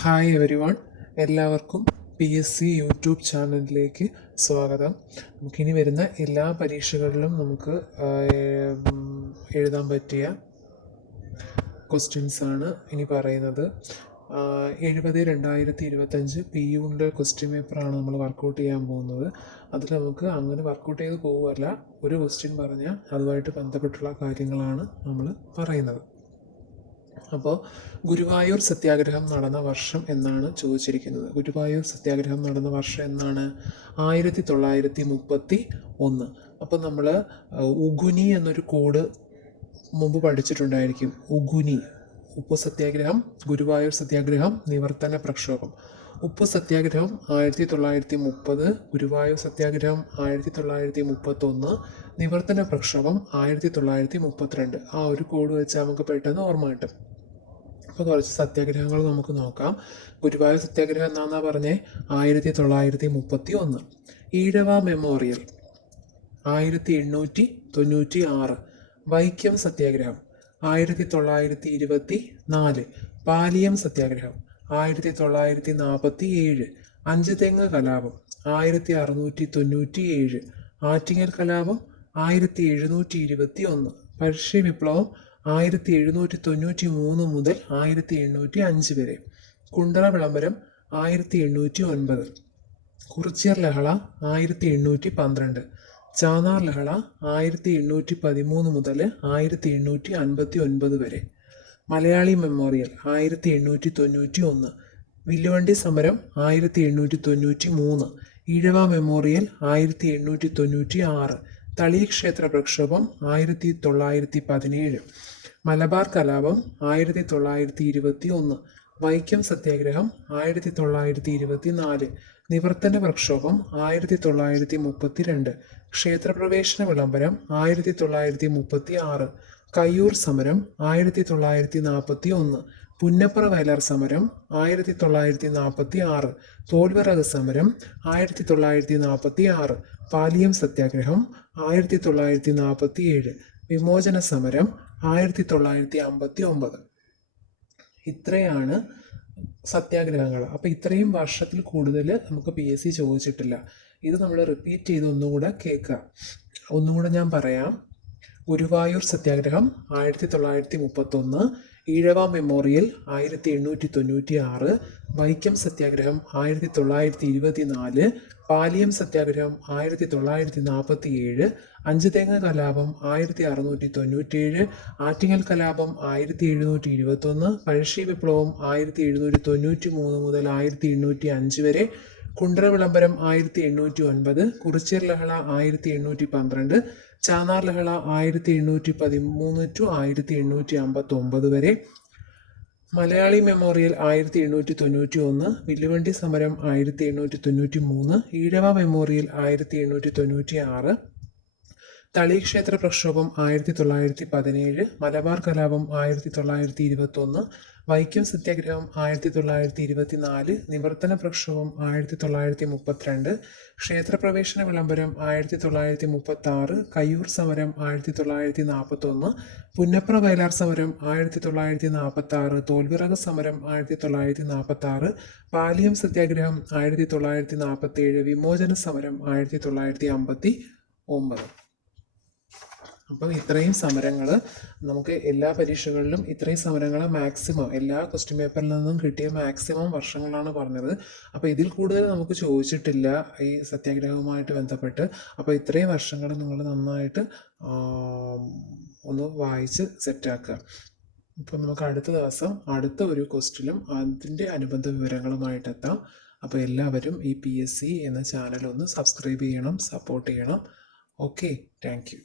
Hi every one, എല്ലാവർക്കും PSC YouTube ചാനലിലേക്ക് സ്വാഗതം. നമുക്കിനി വരുന്ന എല്ലാ പരീക്ഷകളിലും നമുക്ക് എഴുതാൻ പറ്റിയ ക്വസ്റ്റ്യൻസാണ് ഇനി പറയുന്നത്. 70/2025 PUൻ്റെ ക്വസ്റ്റ്യൻ പേപ്പറാണ് നമ്മൾ വർക്കൗട്ട് ചെയ്യാൻ പോകുന്നത്. അതിൽ നമുക്ക് അങ്ങനെ വർക്കൗട്ട് ചെയ്ത് പോവുകയല്ല, ഒരു ക്വസ്റ്റ്യൻ പറഞ്ഞാൽ അതുമായിട്ട് ബന്ധപ്പെട്ടുള്ള കാര്യങ്ങളാണ് നമ്മൾ പറയുന്നത്. അപ്പോൾ ഗുരുവായൂർ സത്യാഗ്രഹം നടന്ന വർഷം എന്നാണ് ചോദിച്ചിരിക്കുന്നത്. ഗുരുവായൂർ സത്യാഗ്രഹം നടന്ന വർഷം എന്നാണ്? 1931. അപ്പോൾ നമ്മൾ ഉഗുനി എന്നൊരു കോഡ് മുമ്പ് പഠിച്ചിട്ടുണ്ടായിരിക്കും. ഉഗുനി, ഉപ്പു സത്യാഗ്രഹം, ഗുരുവായൂർ സത്യാഗ്രഹം, നിവർത്തന പ്രക്ഷോഭം. ഉപ്പു സത്യാഗ്രഹം 1930, ഗുരുവായൂർ സത്യാഗ്രഹം 1931, നിവർത്തന പ്രക്ഷോഭം 1932. ആ ഒരു കോഡ് വെച്ച് നമുക്ക് പെട്ടെന്ന് ഓർമ്മ കിട്ടും. അപ്പോൾ കുറച്ച് സത്യാഗ്രഹങ്ങൾ നമുക്ക് നോക്കാം. ഗുരുവായൂർ സത്യാഗ്രഹം എന്നാന്നാ പറഞ്ഞേ? 1931. ഈഴവ മെമ്മോറിയൽ 1896. വൈക്കം സത്യാഗ്രഹം 1924. പാലിയം സത്യാഗ്രഹം 1947. അഞ്ചുതെങ്ങ് കലാപം 1697. ആറ്റിങ്ങൽ കലാപം 1721. പഴശ്ശി വിപ്ലവം 1793 മുതൽ 1805 വരെ. കുണ്ടറ വിളംബരം 1809. കുറിച്യർ ലഹള 1812. ചാന്നാർ ലഹള 1813 മുതൽ 1859 വരെ. മലയാളി മെമ്മോറിയൽ 1891. വില്ലുവണ്ടി സമരം 1893. ഈഴവ മെമ്മോറിയൽ 1896. തളി ക്ഷേത്ര പ്രക്ഷോഭം 1917. മലബാർ കലാപം 1921. വൈക്കം സത്യാഗ്രഹം 1924. നിവർത്തന പ്രക്ഷോഭം 1932. ക്ഷേത്രപ്രവേശന വിളംബരം 1936. കയ്യൂർ സമരം 1941. പുന്നപ്ര വയലാർ സമരം 1946. തോൽവിറക് സമരം 1946. പാലിയം സത്യാഗ്രഹം 1947. വിമോചന സമരം 1959. ഇത്രയാണ് സത്യാഗ്രഹങ്ങൾ. അപ്പോൾ ഇത്രയും വർഷത്തിൽ കൂടുതൽ നമുക്ക് PSC ചോദിച്ചിട്ടില്ല. ഇത് നമ്മൾ റിപ്പീറ്റ് ചെയ്ത് ഒന്നുകൂടെ കേൾക്കുക. ഒന്നുകൂടെ ഞാൻ പറയാം. ഗുരുവായൂർ സത്യാഗ്രഹം 1931. ഈഴവ മെമ്മോറിയൽ 1896. വൈക്കം സത്യാഗ്രഹം 1924. പാലിയം സത്യാഗ്രഹം 1947. അഞ്ചുതെങ്ങ് കലാപം 1697. ആറ്റിങ്ങൽ കലാപം 1721. പഴശ്ശി വിപ്ലവം 1793 മുതൽ 1805 വരെ. കുണ്ടറ വിളംബരം 1809. കുറിച്യർ ലഹള 1812. ചാന്നാർ ലഹള 1813 to 1859 വരെ. മലയാളി മെമ്മോറിയൽ 1891. വില്ലുവണ്ടി സമരം 1893. ഈഴവ മെമ്മോറിയൽ 1896. തളി ക്ഷേത്ര പ്രക്ഷോഭം 1917. മലബാർ കലാപം 1921. വൈക്കം സത്യാഗ്രഹം 1924. നിവർത്തന പ്രക്ഷോഭം 1932. ക്ഷേത്രപ്രവേശന വിളംബരം 1936. കയ്യൂർ സമരം 1941. പുന്നപ്ര വയലാർ സമരം 1946. തോൽവിറക് സമരം 1946. പാലിയം സത്യാഗ്രഹം 1947. വിമോചന സമരം 1959. അപ്പം ഇത്രയും സമരങ്ങൾ നമുക്ക് എല്ലാ പരീക്ഷകളിലും ഇത്രയും സമരങ്ങൾ മാക്സിമം എല്ലാ ക്വസ്റ്റ്യൻ പേപ്പറിൽ നിന്നും കിട്ടിയ മാക്സിമം വർഷങ്ങളാണ് പറഞ്ഞത്. അപ്പോൾ ഇതിൽ കൂടുതൽ നമുക്ക് ചോദിച്ചിട്ടില്ല ഈ സത്യാഗ്രഹവുമായിട്ട് ബന്ധപ്പെട്ട്. അപ്പോൾ ഇത്രയും വർഷങ്ങൾ നിങ്ങൾ നന്നായിട്ട് ഒന്ന് വായിച്ച് സെറ്റാക്കുക. ഇപ്പം നമുക്ക് അടുത്ത ദിവസം അടുത്ത ഒരു ക്വസ്റ്റ്യനും അതിൻ്റെ അനുബന്ധ വിവരങ്ങളുമായിട്ട് എത്താം. അപ്പോൾ എല്ലാവരും ഈ PSC എന്ന ചാനൽ ഒന്ന് സബ്സ്ക്രൈബ് ചെയ്യണം, സപ്പോർട്ട് ചെയ്യണം. Okay, thank you.